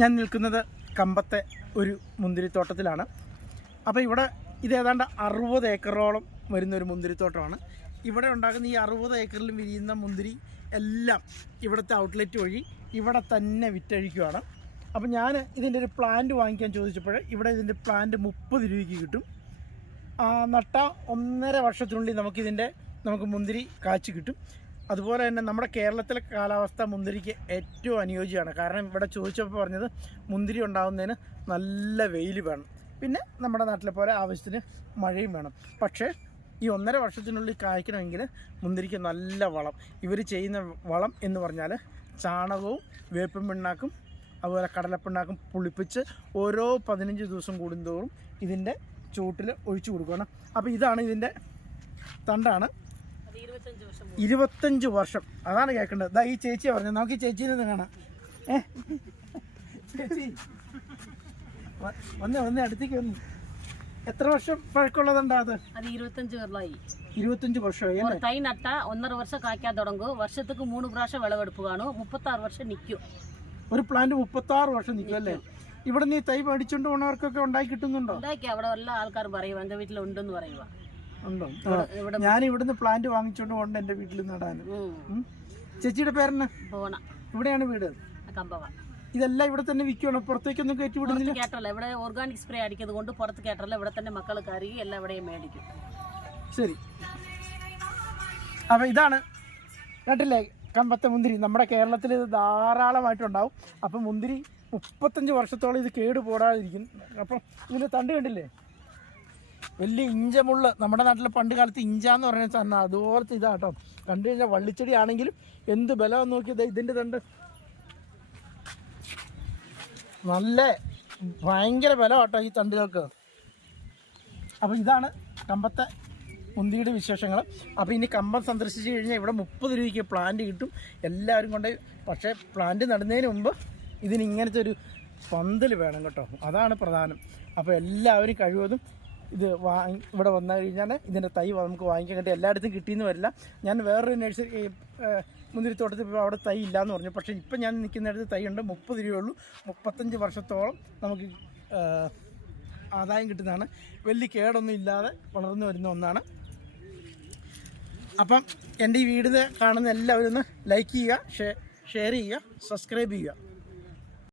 ഞാൻ നിൽക്കുന്നത് കമ്പത്തെ ഒരു മുന്തിരിത്തോട്ടത്തിലാണ്. അപ്പോൾ ഇവിടെ ഇത് ഏതാണ്ട് അറുപത് ഏക്കറോളം വരുന്ന ഒരു മുന്തിരിത്തോട്ടമാണ്. ഇവിടെ ഉണ്ടാകുന്ന ഈ അറുപത് ഏക്കറിൽ വിരിയുന്ന മുന്തിരി എല്ലാം ഇവിടുത്തെ ഔട്ട്ലെറ്റ് വഴി ഇവിടെ തന്നെ വിറ്റഴിക്കുകയാണ് അപ്പോൾ ഞാൻ ഇതിന്റെ ഒരു പ്ലാന്റ് വാങ്ങിക്കാൻ ചോദിച്ചപ്പോൾ ഇവിടെ ഇതിന്റെ പ്ലാന്റ് മുപ്പത് രൂപയ്ക്ക് കിട്ടും. നട്ട ഒന്നര വർഷത്തിനുള്ളിൽ നമുക്കിതിന്റെ നമുക്ക് മുന്തിരി കാച്ചു കിട്ടും. അതുപോലെ തന്നെ നമ്മുടെ കേരളത്തിലെ കാലാവസ്ഥ മുന്തിരിക്ക് ഏറ്റവും അനുയോജ്യമാണ്. കാരണം ഇവിടെ ചോദിച്ചപ്പോൾ പറഞ്ഞത് മുന്തിരി ഉണ്ടാകുന്നതിന് നല്ല വെയിൽ വേണം. പിന്നെ നമ്മുടെ നാട്ടിലെ പോലെ ആവശ്യത്തിന് മഴയും വേണം. പക്ഷേ ഈ ഒന്നര വർഷത്തിനുള്ളിൽ കായ്ക്കണമെങ്കിൽ മുന്തിരിക്ക് നല്ല വളം. ഇവർ ചെയ്യുന്ന വളം എന്ന് പറഞ്ഞാൽ ചാണകവും വേപ്പും പിണ്ണാക്കും അതുപോലെ കടലപ്പിണ്ണാക്കും പുളിപ്പിച്ച് ഓരോ പതിനഞ്ച് ദിവസം കൂടുന്തോറും ഇതിന്റെ ചൂട്ടിൽ ഒഴിച്ചു കൊടുക്കണം അപ്പോൾ ഇതാണ് ഇതിന്റെ തണ്ടാണ്. ഇരുപത്തഞ്ച് വർഷം. അതാണ് കേൾക്കേണ്ടത്. ഇതാ ഈ ചേച്ചിയെ പറഞ്ഞത് നമുക്ക് ഈ ചേച്ചീനെ ഒന്ന് കാണാം. ഏ? ചേച്ചി. വന്നേ വന്നേ അടുത്തേക്ക് വന്നു. എത്ര വർഷം പഴക്കമുള്ളതുണ്ടോ അത്? அது இருபத்தஞ்சு வரலாயி ഇരുപത്തഞ്ച് വർഷമായി ஒரு അല്ലേ தை நட்டா ஒன்றரை வருஷம் காய்க்கா தொடங்கும் வருஷத்துக்கு மூணு பிராவசம் விளவெடுப்பு காணும் முப்பத்தாறு வருஷம் ഒരു പ്ലാന്റ് മുപ്പത്തി ആറ് വർഷം നിൽക്കും അല്ലേ? ഇവിടെ നീ തൈ പഠിച്ചോണ്ട് പോണവർക്കൊക്കെ ഉണ്ടാക്കി കിട്ടുന്നുണ്ടോ? ഉണ്ടാക്കി അവിടെ എല്ലാ ആൾക്കാരും പറയുക എന്റെ വീട്ടിലുണ്ടെന്ന് പറയുക ഉണ്ടോ? ഞാൻ ഇവിടുന്ന് പ്ലാന്റ് വാങ്ങിച്ചോണ്ട് പോകണ്ട എന്റെ വീട്ടിൽ നടാൻ. ചേച്ചിയുടെ പേരെന്നാ? ഇവിടെയാണ് വീട്. ഇതെല്ലാം ഇവിടെ തന്നെ വിൽക്കുവാണോ? പുറത്തേക്കൊന്നും കയറ്റി വിടുന്നില്ല? കേട്ടല്ലോ ഇവിടെ ഓർഗാനിക് സ്പ്രേ അടിക്കുന്നത് കൊണ്ട് പുറത്ത് കേട്ടല്ല ഇവിടെ തന്നെ മക്കൾ കറി എല്ലാം ഇവിടെയും മേടിക്കും. ശരി. അപ്പൊ ഇതാണ് കേട്ടില്ലേ കമ്പത്തെ മുന്തിരി. നമ്മുടെ കേരളത്തിൽ ഇത് ധാരാളമായിട്ടുണ്ടാവും. അപ്പം മുന്തിരി മുപ്പത്തഞ്ച് വർഷത്തോളം ഇത് കേടുപോടാതിരിക്കും. അപ്പം ഇതിന്റെ തണ്ട് കണ്ടില്ലേ? വലിയ ഇഞ്ചമുള്ള നമ്മുടെ നാട്ടിലെ പണ്ട് കാലത്ത് ഇഞ്ചാന്ന് പറയുന്ന സാധനം അതുപോലത്തെ ഇതാട്ടോ. കണ്ടു കഴിഞ്ഞാൽ വള്ളിച്ചെടി ആണെങ്കിലും എന്ത് ബലം നോക്കിയത് ഇതിന്റെ തണ്ട്. നല്ല ഭയങ്കര ബലമാട്ടോ ഈ തണ്ടുകൾക്ക്. അപ്പോൾ ഇതാണ് കമ്പത്തെ മുന്തിയുടെ വിശേഷങ്ങൾ അപ്പോൾ ഇനി കമ്പം സന്ദർശിച്ച് കഴിഞ്ഞാൽ ഇവിടെ മുപ്പത് രൂപയ്ക്ക് പ്ലാന്റ് കിട്ടും. എല്ലാവരും കൊണ്ട് പക്ഷേ പ്ലാന്റ് നടുന്നതിന് മുമ്പ് ഇതിന് ഇങ്ങനത്തെ ഒരു പന്തൽ വേണം കേട്ടോ. അതാണ് പ്രധാനം. അപ്പോൾ എല്ലാവരും കഴിവതും ഇത് വാങ്ങി ഇവിടെ വന്നു കഴിഞ്ഞാൽ ഇതിന്റെ തൈ നമുക്ക് വാങ്ങിക്കാൻ കിട്ടും. എല്ലായിടത്തും കിട്ടിയെന്ന് വരില്ല. ഞാൻ വേറൊരു നഴ്സറി മുന്തിരിത്തോട്ടത്തിൽ പോയി അവിടെ തൈ ഇല്ലയെന്ന് പറഞ്ഞു. പക്ഷേ ഇപ്പം ഞാൻ നിൽക്കുന്നിടത്ത് തൈ ഉണ്ട്. മുപ്പത് രൂപയുള്ളൂ മുപ്പത്തഞ്ച് വർഷത്തോളം നമുക്ക് ആദായം കിട്ടുന്നതാണ്. വലിയ കേടൊന്നും ഇല്ലാതെ വളർന്നു വരുന്ന ഒന്നാണ്. അപ്പം എന്റെ ഈ വീടിന് കാണുന്ന എല്ലാവരും ഒന്ന് ലൈക്ക് ചെയ്യുക ഷെയർ ചെയ്യുക സബ്സ്ക്രൈബ് ചെയ്യുക.